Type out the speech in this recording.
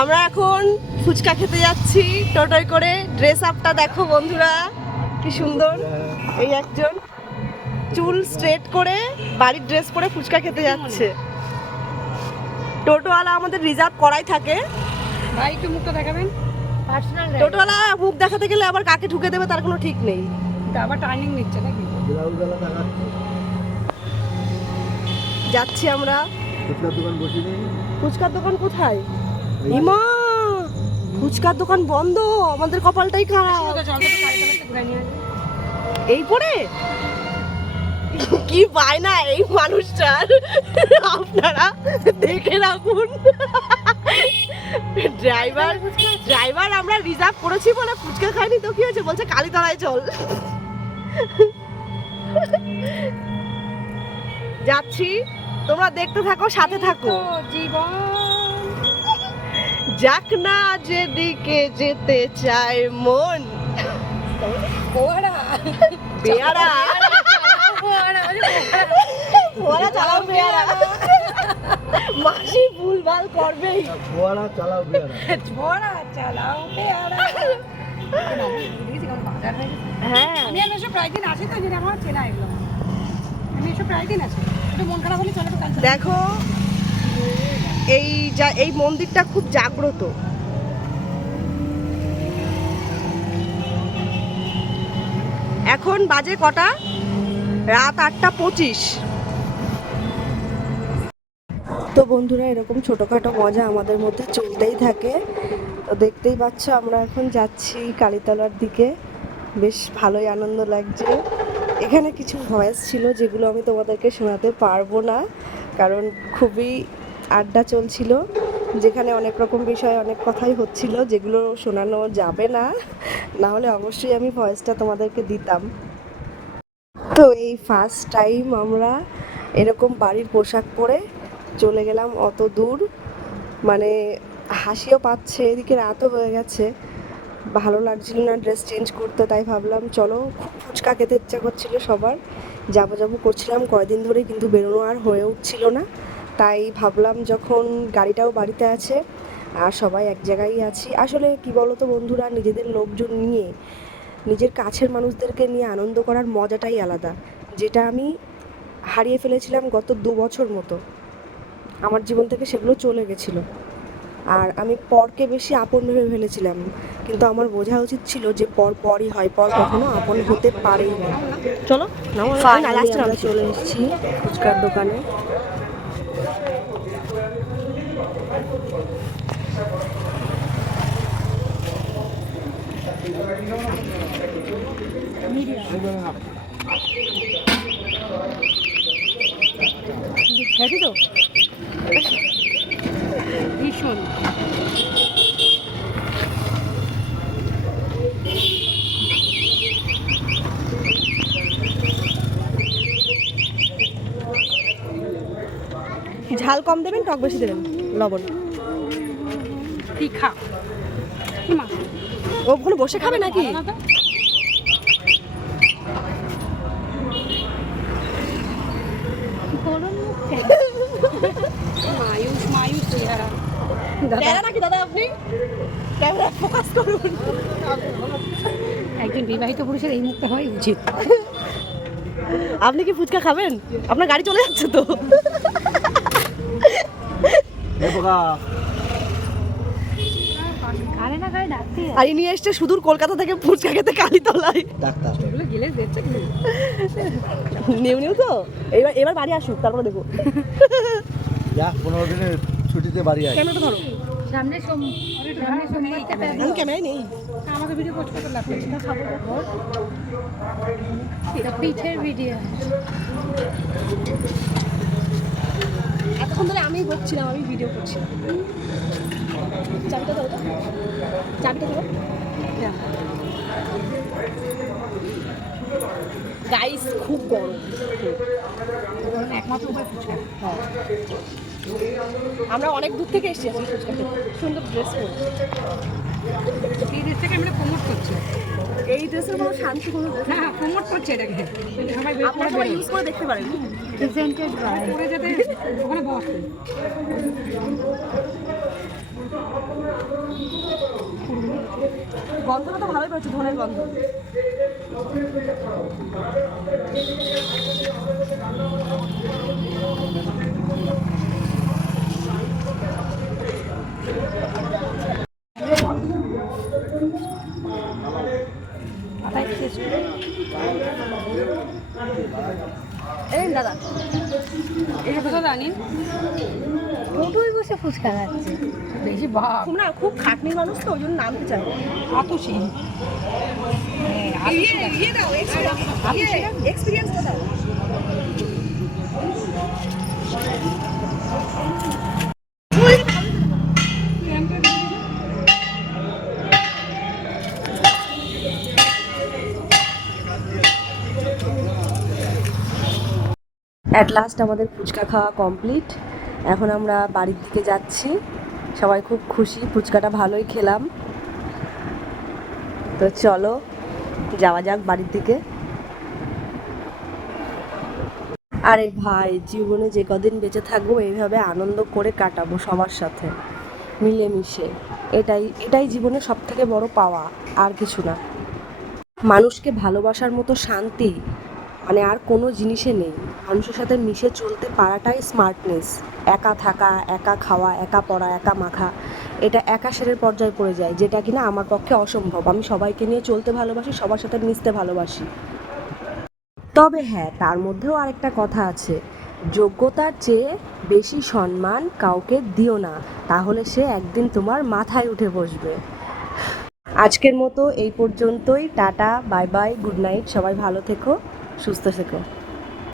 আমরা এখন ফুচকা খেতে যাচ্ছি। টোটোয় করে ড্রেস আপটা দেখো বন্ধুরা কি সুন্দর। এই একজন চুল স্ট্রেট করে বাড়ির ড্রেস পরে ফুচকা খেতে যাচ্ছে। টোটোওয়ালা আমাদের রিজার্ভ করাই থাকে। ভাই একটু মুখটা দেখাবেন? পার্সোনাল টোটোওয়ালা মুখ দেখাতে গেলে আবার কাকে ঢুকে দেবে তার কোনো ঠিক নেই। আবার টার্নিং নিচ্ছে নাকি? যাচ্ছি আমরা। ফুচকার দোকান বসিনি? ফুচকার দোকান কোথায়? ইমা ফুচকার দোকান বন্ধ আমাদের কপালটাই খারাপ। এই পরে? কি পায় না এই মানুষটার? আপনারা দেখে রাখুন। ড্রাইভার ড্রাইভার আমরা রিজার্ভ করেছি বলে ফুচকা খাইনি তো কি হয়েছে? বলছে কালীতলায় চল। যাচ্ছি। তোমরা দেখতে থাকো সাথে থাকো। জীবন। যাক না যেদিকে যেতে চায় মন। পেয়ারা। চালাও পেয়ারা। মাসি ভুলভাল করবেই। ফোয়ারা চালাও পেয়ারা। চালাও পেয়ারা। হয়ে। আমি এসব প্রায় দিন আসি তো যেটা আমার চেনা এগুলো। আমি এসব প্রায় দিন আসি একটু মন খারাপ হলে চলো একটু দেখো এই যা, এই মন্দিরটা খুব জাগ্রত। এখন বাজে কটা? রাত আটটা পঁচিশ। তো বন্ধুরা, এরকম ছোটোখাটো মজা আমাদের মধ্যে চলতেই থাকে। তো দেখতেই পাচ্ছ, আমরা এখন যাচ্ছি কালীতলার দিকে। বেশ ভালোই আনন্দ লাগছে। এখানে কিছু ভয়েস ছিল যেগুলো আমি তোমাদেরকে শোনাতে পারব না, কারণ খুবই আড্ডা চলছিল, যেখানে অনেক রকম বিষয় অনেক কথাই হচ্ছিল, যেগুলো শোনানো যাবে না। না হলে অবশ্যই আমি ভয়েসটা তোমাদেরকে দিতাম। তো এই ফার্স্ট টাইম আমরা এরকম বাড়ির পোশাক পরে চলে গেলাম অত দূর। মানে হাসিও পাচ্ছে, এদিকে রাতও হয়ে গেছে। ভালো লাগছিল না ড্রেস চেঞ্জ করতে, তাই ভাবলাম চলো খুব ফুচকা খেতে ইচ্ছা করছিল সবার। যাব যাব করছিলাম, কয়দিন ধরে কিন্তু বেরোনো আর হয়ে উঠছিল না। তাই ভাবলাম যখন গাড়িটাও বাড়িতে আছে আর সবাই এক জায়গায় আছি আসলে কি বলো তো বন্ধুরা নিজেদের লোকজন নিয়ে নিজের কাছের মানুষদেরকে নিয়ে আনন্দ করার মজাটাই আলাদা। যেটা আমি হারিয়ে ফেলেছিলাম গত দু বছর মতো। আমার জীবন থেকে সেগুলো চলে গেছিল। আর আমি পরকে বেশি আপন ভেবে ফেলেছিলাম। কিন্তু আমার বোঝা উচিত ছিল যে পর পরই হয় পর কখনো আপন হতে পারেই না। চলো আমরা চলে এসেছি ফুচকার দোকানে। হেঁটে তো? ভীষণ। ঝাল কম দেবেন টক বেশি দেবেন লবণ। তীখা। ওখানে বসে খাবে নাকি? মায়ুস মায়ুস চেহারা। দাদা। নাকি দাদা আপনি? ক্যামেরা ফোকাস করুন। একজন বিবাহিত পুরুষের এই মুখটা হওয়াই উচিত। আপনি কি ফুচকা খাবেন? আপনার গাড়ি চলে যাচ্ছে তো। এ বোকা গাড়ি না গাড়ি ডাকতে আর ইনি এসছে সুদূর কলকাতা থেকে ফুচকা খেতে কালীতলায়। ডাক্তার। নিউ নিউ তো? এবার এবার বাড়ি আসুক তারপরে দেখো যা পনেরো দিনের ছুটিতে বাড়ি ধরো। সামনে নেই। আমাকে ভিডিও পোস্ট করতে লাগবে। পিঠের ভিডিও এতক্ষণ ধরে আমি বকছিলাম আমি ভিডিও করছিলাম। চাবিটা দাও তো। চাবিটা দাও। গাইস খুব গরম। একমাত্র ফুচকা। আমরা অনেক দূর থেকে এসেছি সুন্দর ড্রেস পরে এই দেশটাকে আমরা প্রমোট করছি। এই ড্রেসের কোনো শান্তি কোনো না প্রমোট করছে এটাকে। ইউজ করে দেখতে পারেন। প্রেজেন্টেড গন্ধটা তো ভালোই পাচ্ছে ধনের গন্ধ। এই দাদা। দাদা জানি? টোটোই বসে ফুচকা খাচ্ছে। বেশি ভাব। খুব না খুব খাটনি মানুষ তো ওই জন্য নামতে চাই আতুষি এক্সপিরিয়েন্সটা অ্যাট লাস্ট আমাদের ফুচকা খাওয়া কমপ্লিট এখন আমরা বাড়ির দিকে যাচ্ছি। সবাই খুব খুশি, ফুচকাটা ভালোই খেলাম। তো চলো, যাওয়া যাক বাড়ির দিকে। আরে ভাই, জীবনে যে কদিন বেঁচে থাকব, এইভাবে আনন্দ করে কাটাবো সবার সাথে। মিলেমিশে। এটাই এটাই জীবনে সব থেকে বড় পাওয়া, আর কিছু না। মানুষকে ভালোবাসার মতো শান্তি মানে আর কোনো জিনিসে নেই। মানুষের সাথে মিশে চলতে পারাটাই স্মার্টনেস একা থাকা, একা খাওয়া, একা পড়া, একা মাখা, এটা একা সেরের পর্যায়ে পড়ে যায়, যেটা কিনা আমার পক্ষে অসম্ভব। আমি সবাইকে নিয়ে চলতে ভালোবাসি, সবার সাথে মিশতে ভালোবাসি। তবে হ্যাঁ তার মধ্যেও আরেকটা কথা আছে। যোগ্যতার চেয়ে বেশি সম্মান কাউকে দিও না, তাহলে সে একদিন তোমার মাথায় উঠে বসবে। আজকের মতো এই পর্যন্তই। Tata, bye bye, good night, সবাই ভালো থেকো। সুস্থ থেকো